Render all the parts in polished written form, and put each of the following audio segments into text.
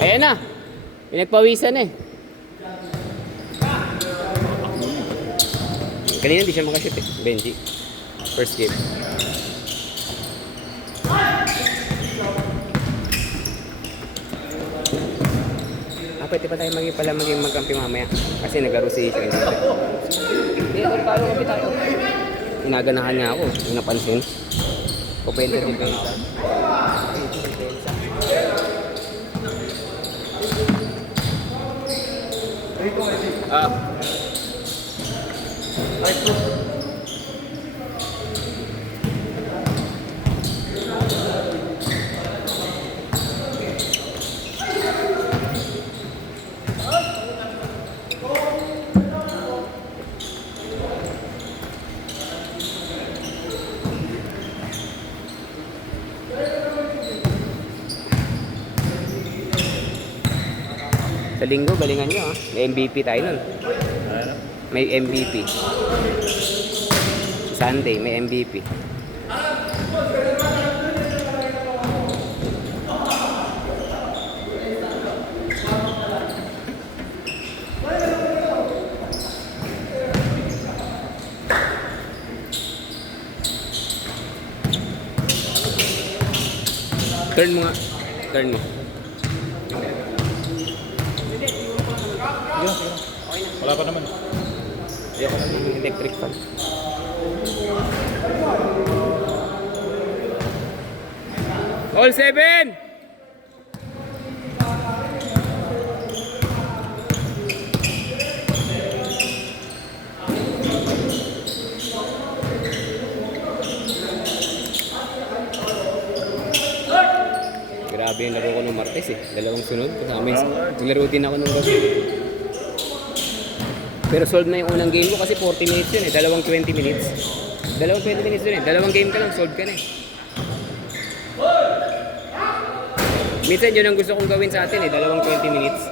Ayan na. Pinagpawisan eh. Kanina hindi siya makashoot eh. Benji. First game. Pwede pa tayo maging magkampi mamaya. Kasi nag-aro si Isha. Hindi, tayo kampi tayo. Inaganahan niya ako. Yung napansin. O pwede din kayo. Sa linggo, galingan nyo ha. May MVP tayo nun. May MVP. Sunday, may MVP. Turn mo nga. Turn mo. Wala pa naman. Ayoko na yung electric fan. All 7! Grabe yung laro ko ng Martes eh. Dalawang sunod kasama yung naglaro din ako ng gabi. Pero solve na yung unang game ko kasi 40 minutes yun eh. Dalawang 20 minutes. Dalawang 20 minutes yun eh. Dalawang game ka lang, solve ka na eh. Minsan yun ang gusto kong gawin sa atin eh. Dalawang 20 minutes.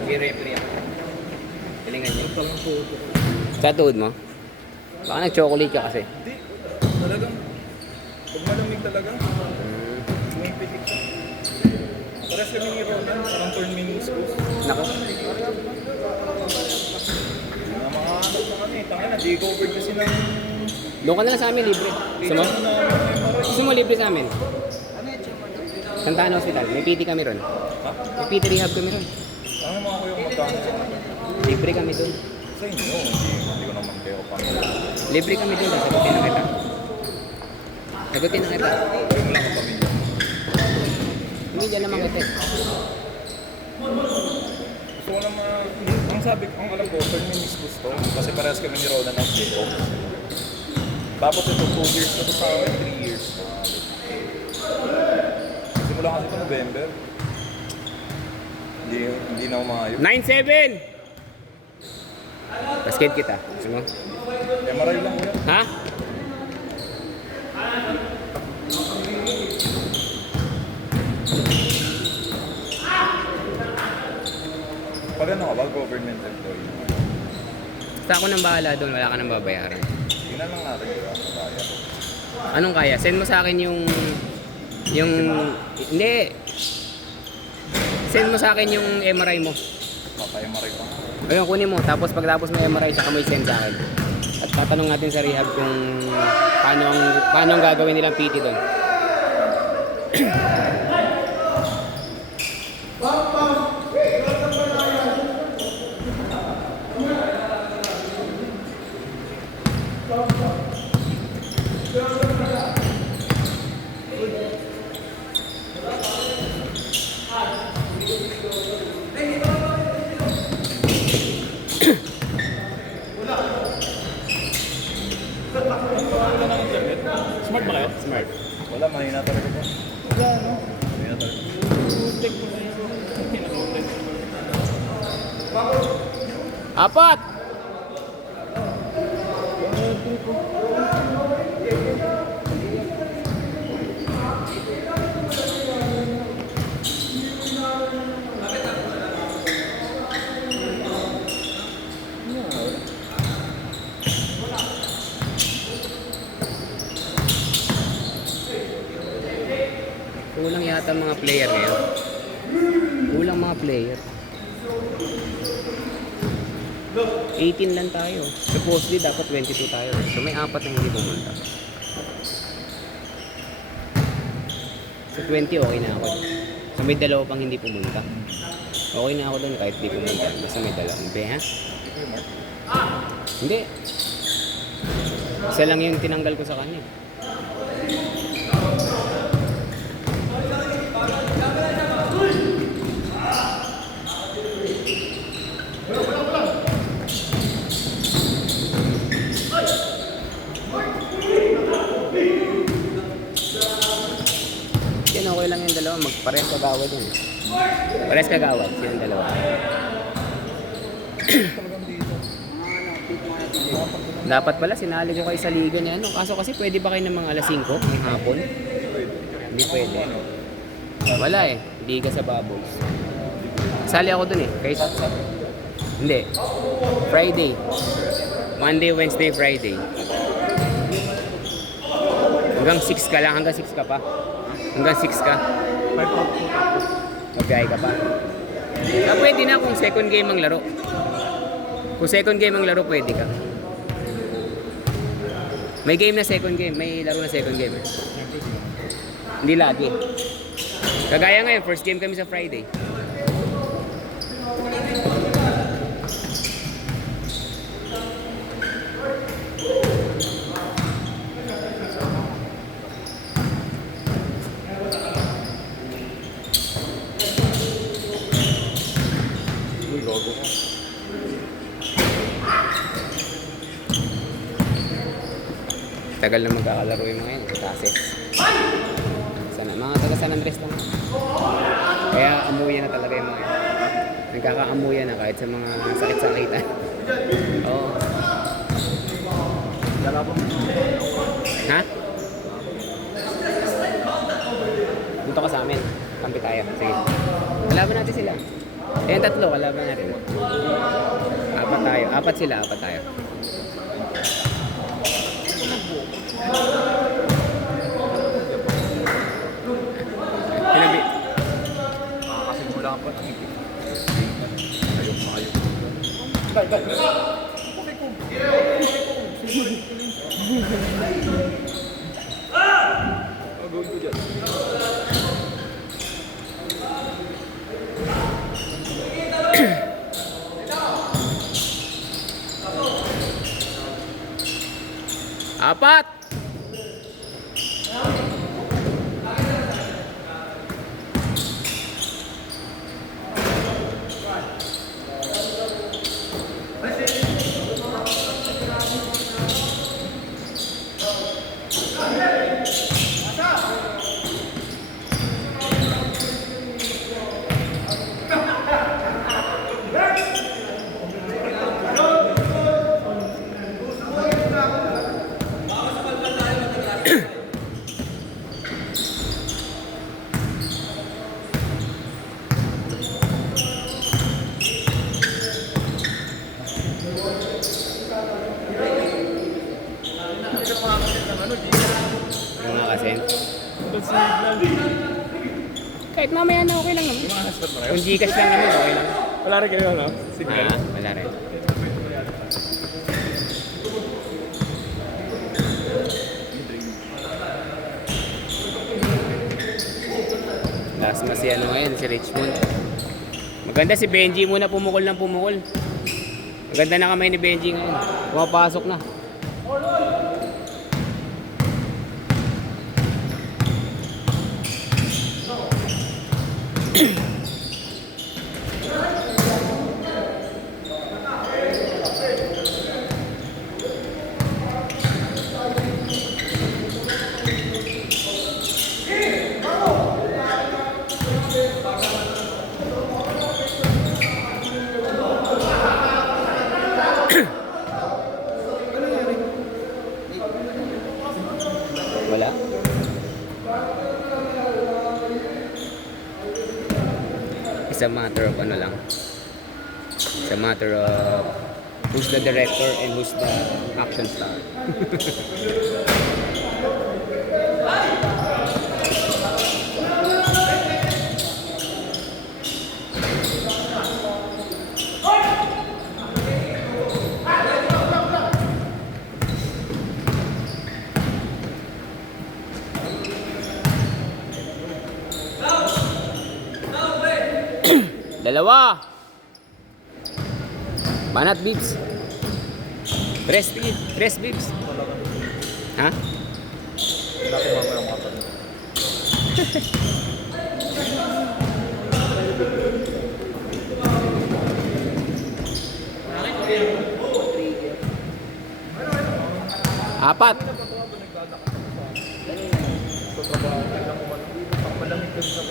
Sige, referee ako. Galingan niyo. Sa tuhod mo? Baka nag-chocolate ka kasi. Hindi. Talagang, pag malamig talaga, umipitik siya. Pares kami ni Ronan, parang turn minutes ko. Nako. Mga anak na kami, tangina, di covered kasi ng... Doon ka na lang sa amin, libre. Gusto mo? Gusto mo libre sa amin? Santaan Hospital. May PT kami ron. Ha? May PT rehab kami ron. Ano mga ko yung magkano? Libre kami doon. Sa inyo, hindi ko naman kayo pa. Libre kami doon. Sagutin na kita. Sagutin na kita. Yung lang ang pamilya. Hindi dyan naman kita. Gusto ko naman, ang sabi ko, ang alam ko, turn minutes gusto. Kasi parehas kami ni Ronan ng dito. Tapos ito, 2 years na ito sa akin, 3 years na. Simula kasi ito November. Hindi na umayos. 9-7! Basket kita. Gusto mo? MRI lang yun. Ha? Pag ano ka ba, government employee? Basta ako nang bahala doon. Wala ka nang babayaran. Tingnan lang natin yun, kaya. Anong kaya? Send mo sa akin yung... Hindi. Send mo sa akin yung MRI mo. Mapa-MRI pa nga. Ayun, kunin mo. Tapos pagtapos mo MRI, saka mo i-send sa akin. At tatanong natin sa rehab kung paano ang gagawin nilang PT doon. Smart ba kayo? Smart. Wala, mahina talaga ito. Wala, no? Mahina talaga. Apat! ata mga player ngayon. Kulang mga player. 18 lang tayo. Supposedly dapat 22 tayo. So may 4 na hindi pumunta. So 20 okay na ako. So may 2 pang hindi pumunta. Okay na ako doon kahit hindi pumunta. Basta may 2. Be, ha? Hindi. Isa lang yung tinanggal ko sa kanya. Yan, okay lang yung 2. Magparehas kagawad yun. Parehas kagawad. Silang 2. Talagang dito. Dapat pala sinali ko kayo sa liga niya. Ano? Kaso kasi pwede ba kayo ng mga alas 5 ng hapon? Hindi pwede. Wala eh. Liga sa Bubbles. Sali ako dun eh. Kahit... Hindi. Friday. Monday, Wednesday, Friday. Hanggang 6 ka lang. Hanggang 6 ka pa. Hanggang 6 ka. Mag-gaya ka pa. Pwede na kung second game ang laro. Kung second game ang laro, pwede ka. May game na second game. May laro na second game. Eh. Hindi lagi. Kagaya ngayon, first game kami sa Friday. Uy, gago ko. Tagal na magkakalaro yung mga yun. Tases. Sana, mga taga San Andres lang. Kaya amuyan na talaga yung mga yun. Nagkakaamuyan na kahit sa mga sakit-sakitan. Oo. Ha? Dito ka sa amin. Kampi tayo. Sige. Kalaban natin sila. Yung 3, kalaban natin. 4 tayo. 4 sila, 4 tayo. Pinabi. Makakasimula pa ng ipit. Ayok na kayo. Dal. Okay ko. Gawin ko dyan. Apat! Yung mga kasi. Kahit mamaya na okay lang naman. Yung mga husband mo na yun? Kung Gcash lang naman, okay lang. Wala rin kayo, no? Signal. Wala rin. Last na si ano ngayon, si Richmond. Maganda si Benji muna pumukol ng pumukol. Maganda na kamay ni Benji ngayon. Pumapasok na. Wala. It's a matter of ano lang. It's a matter of who's the director and who's the action star. Dalawa. Banat, Bibs. Press, Bibs. Ha? Wala ko mamaya ang mata. Apat. Sa trabaho, tignan ko man. Ang malamig kasi sa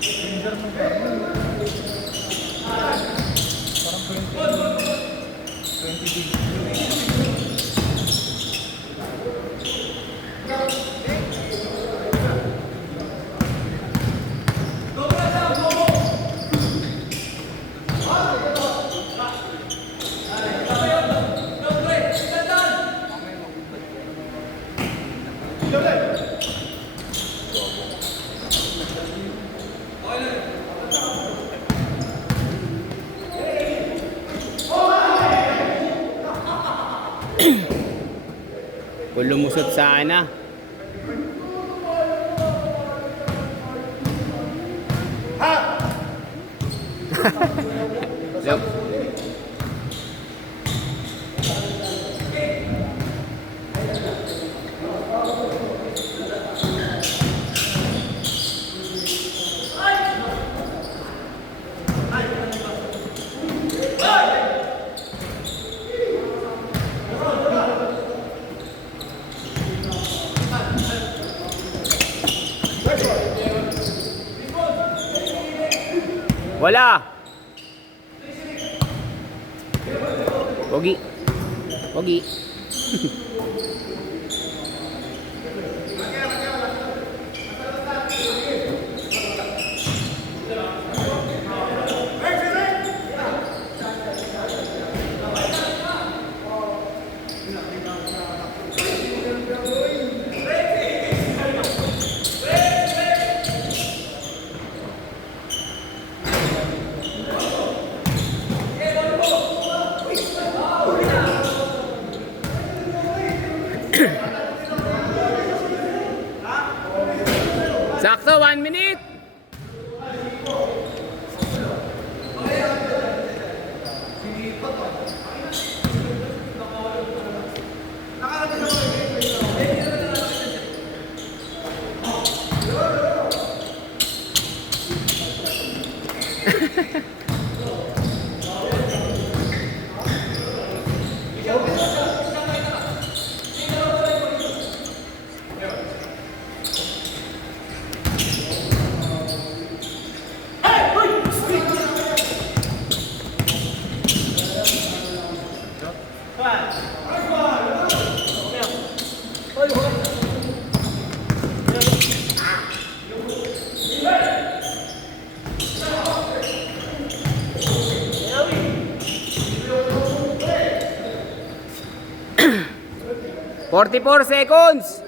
freezer mo ba? Parang 20 degrees. Kung lumusot sana. Look. Wala. Pogi. Pogi. Sakto, 1 minute. Forty-four seconds.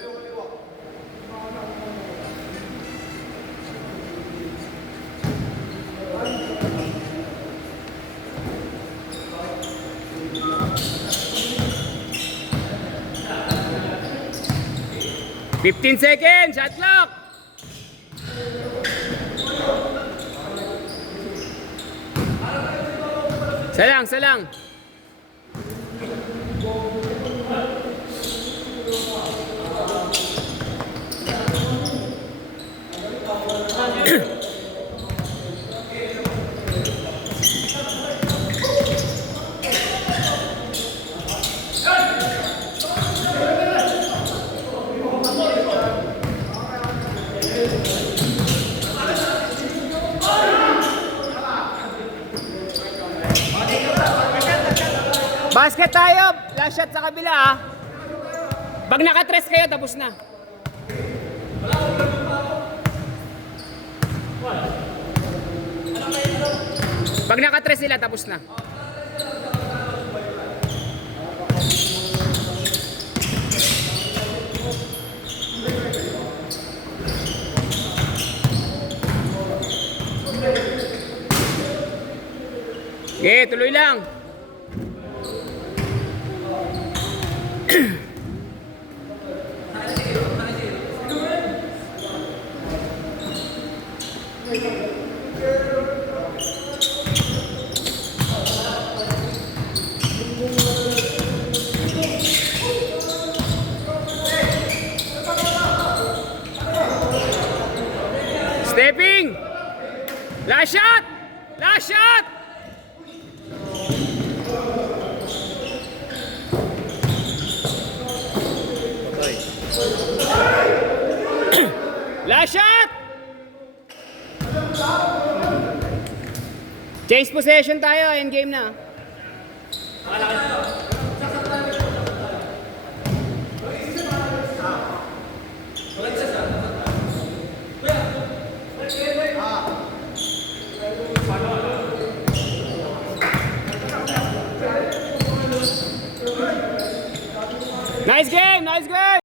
Fifteen seconds. Shot clock. Salang, salang. Basket tayo. Last shot sa kabila ah. Pag nakatres kayo, tapos na. Pag nakatres sila, tapos na. Okay, tuloy lang. Stepping! Last shot! Last shot! Patay. Last shot! Change possession tayo, end game na. Nice game, nice game!